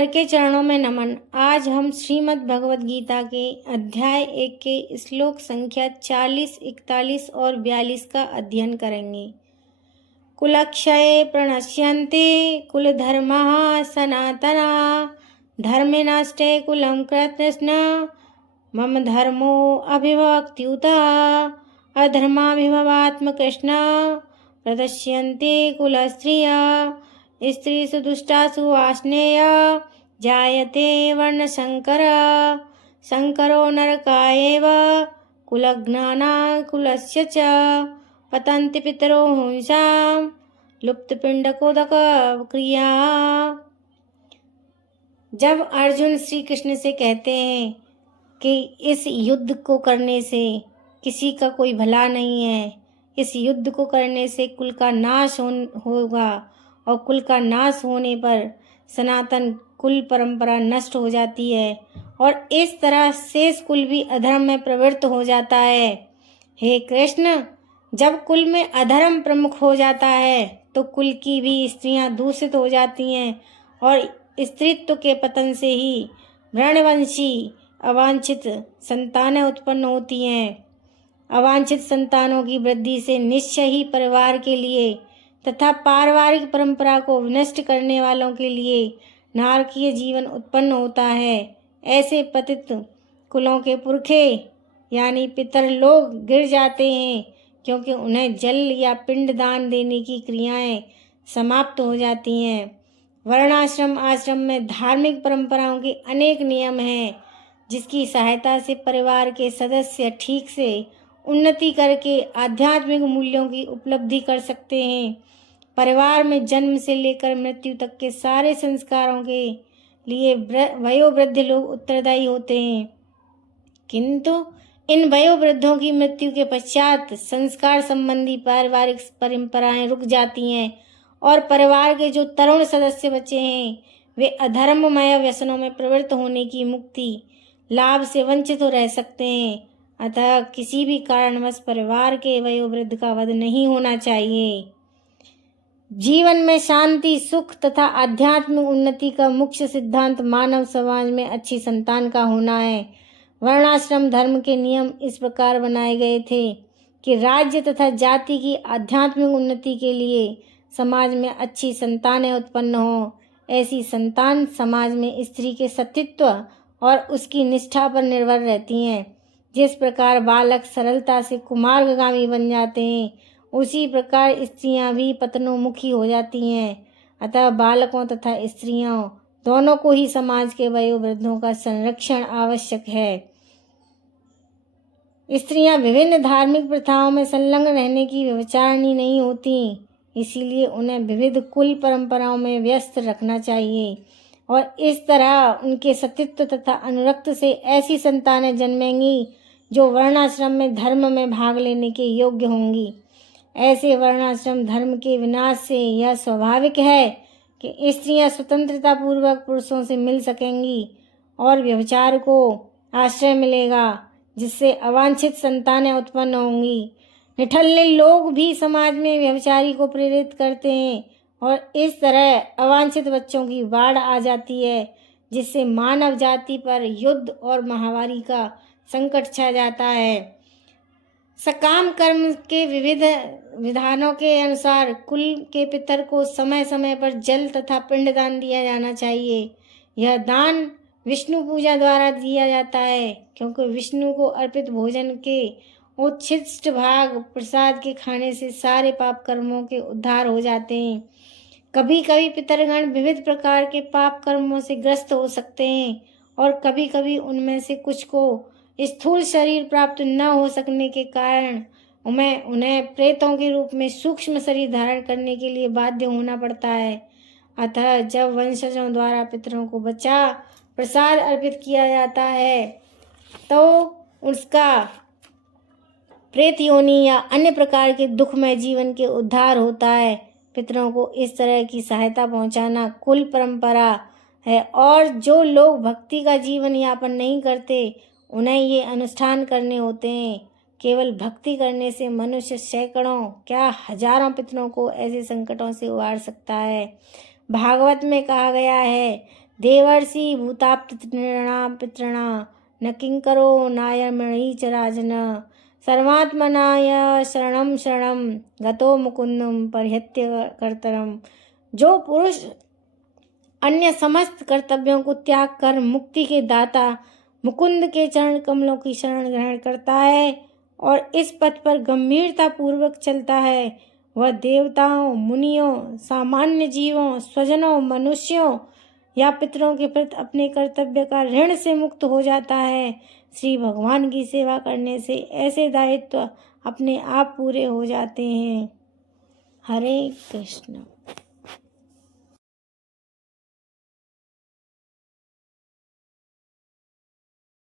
हर के चरणों में नमन। आज हम श्रीमद् भगवद गीता के अध्याय 1 के श्लोक संख्या 40, 41 और 42 का अध्ययन करेंगे। कुलक्षये प्रणश्यन्ते कुलधर्मः सनातनः धर्मे नष्टे कुलं कृष्ण मम धर्मो अभिभक्त्युतः अधर्माभिभवात्म कृष्ण प्रदश्यन्ते कुलस्त्रियः स्त्रीषु दुष्टासु वार्ष्णेय जायते वर्णशंकर शंकरो नरकायैव कुलज्ञाना कुलस्य च पतन्ति पितरो हुंसां लुप्तपिंडकोदक क्रिया। जब अर्जुन श्री कृष्ण से कहते हैं कि इस युद्ध को करने से किसी का कोई भला नहीं है, इस युद्ध को करने से कुल का नाश होगा और कुल का नाश होने पर सनातन कुल परंपरा नष्ट हो जाती है और इस तरह शेष कुल भी अधर्म में प्रवृत्त हो जाता है। हे कृष्ण, जब कुल में अधर्म प्रमुख हो जाता है तो कुल की भी स्त्रियां दूषित हो जाती हैं और स्त्रीत्व के पतन से ही व्रणवंशी अवांछित संतानें उत्पन्न होती हैं। अवांछित संतानों की वृद्धि से निश्चय ही परिवार के लिए तथा पारिवारिक परंपरा को विनष्ट करने वालों के लिए नारकीय जीवन उत्पन्न होता है। ऐसे पतित कुलों के पुरखे यानी पितर लोग गिर जाते हैं क्योंकि उन्हें जल या पिंड दान देने की क्रियाएं समाप्त हो जाती हैं। वर्णाश्रम आश्रम में धार्मिक परंपराओं के अनेक नियम हैं जिसकी सहायता से परिवार के सदस्य ठीक से उन्नति करके आध्यात्मिक मूल्यों की उपलब्धि कर सकते हैं। परिवार में जन्म से लेकर मृत्यु तक के सारे संस्कारों के लिए वयोवृद्ध लोग उत्तरदायी होते हैं, किंतु इन वयोवृद्धों की मृत्यु के पश्चात संस्कार संबंधी पारिवारिक परंपराएं रुक जाती हैं और परिवार के जो तरुण सदस्य बचे हैं वे अधर्ममय व्यसनों में प्रवृत्त होने की मुक्ति लाभ से वंचित हो रह सकते हैं। अतः किसी भी कारणवश परिवार के वयोवृद्ध का वध नहीं होना चाहिए। जीवन में शांति, सुख तथा आध्यात्मिक उन्नति का मुख्य सिद्धांत मानव समाज में अच्छी संतान का होना है। वर्णाश्रम धर्म के नियम इस प्रकार बनाए गए थे कि राज्य तथा जाति की आध्यात्मिक उन्नति के लिए समाज में अच्छी संतानें उत्पन्न हो। ऐसी संतान समाज में स्त्री के सतीत्व और उसकी निष्ठा पर निर्भर रहती हैं। जिस प्रकार बालक सरलता से कुमार्गामी बन जाते हैं, उसी प्रकार स्त्रियां भी पतनोमुखी हो जाती हैं। अतः बालकों तथा स्त्रियों दोनों को ही समाज के वयोवृद्धों का संरक्षण आवश्यक है। स्त्रियां विभिन्न धार्मिक प्रथाओं में संलग्न रहने की व्यभिचारिणी नहीं होती, इसीलिए उन्हें विविध कुल परंपराओं में व्यस्त रखना चाहिए और इस तरह उनके सतीत्व तथा अनुरक्त से ऐसी संतानें जन्मेंगी जो वर्णाश्रम में धर्म में भाग लेने के योग्य होंगी। ऐसे वर्णाश्रम धर्म के विनाश से यह स्वाभाविक है कि स्त्रियां स्वतंत्रता पूर्वक पुरुषों से मिल सकेंगी और व्यभिचार को आश्रय मिलेगा, जिससे अवांछित संतानें उत्पन्न होंगी। निठल्ले लोग भी समाज में व्यभिचारी को प्रेरित करते हैं और इस तरह अवांछित बच्चों की बाढ़ आ जाती है, जिससे मानव जाति पर युद्ध और महामारी का संकट छा जाता है। सकाम कर्म के विविध विधानों के अनुसार कुल के पितर को समय समय पर जल तथा पिंडदान दिया जाना चाहिए। यह दान विष्णु पूजा द्वारा दिया जाता है, क्योंकि विष्णु को अर्पित भोजन के उच्छिष्ट भाग प्रसाद के खाने से सारे पाप कर्मों के उद्धार हो जाते हैं। कभी कभी पितरगण विविध प्रकार के पाप कर्मों से ग्रस्त हो सकते हैं और कभी कभी उनमें से कुछ को स्थूल शरीर प्राप्त न हो सकने के कारण उन्हें प्रेतों के रूप में सूक्ष्म शरीर धारण करने के लिए बाध्य होना पड़ता है। अतः जब वंशजों द्वारा पितरों को बचा प्रसाद अर्पित किया जाता है तो उसका प्रेत योनि या अन्य प्रकार के दुखमय जीवन के उद्धार होता है। पितरों को इस तरह की सहायता पहुंचाना कुल परंपरा है और जो लोग भक्ति का जीवन यापन नहीं करते उन्हें ये अनुष्ठान करने होते हैं। केवल भक्ति करने से मनुष्य सैकड़ों क्या हजारों पितरों को ऐसे संकटों से उबार सकता है। भागवत में कहा गया है, देवर्षि भूताप्तृणा पितृणा न किंकरो नायमणि च राजन सर्वात्मनाय शरणं शरणं गतो मुकुंदम परिहत्य कर्तरम। जो पुरुष अन्य समस्त कर्तव्यों को त्याग कर मुक्ति के दाता मुकुंद के चरण कमलों की शरण ग्रहण करता है और इस पथ पर गंभीरता पूर्वक चलता है, वह देवताओं, मुनियों, सामान्य जीवों, स्वजनों, मनुष्यों या पितरों के प्रति अपने कर्तव्य का ऋण से मुक्त हो जाता है। श्री भगवान की सेवा करने से ऐसे दायित्व अपने आप पूरे हो जाते हैं। हरे कृष्ण।